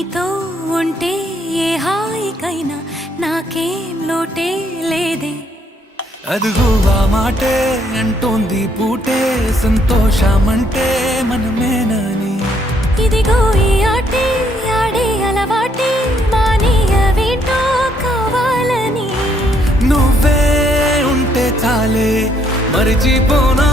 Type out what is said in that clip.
నీతో ఉంటే ఏ హాయికైనా నాకేం లోటే లేదే. అదుగు ఆ మాటే అంటోంది పూటే సంతోషమంటే మనమేనని. ఇదిగో ఈ ఆటే ఆడే అలవాటే మానేయవేంటో కావాలని. నువ్వే ఉంటే చాలే మరిచిపోనా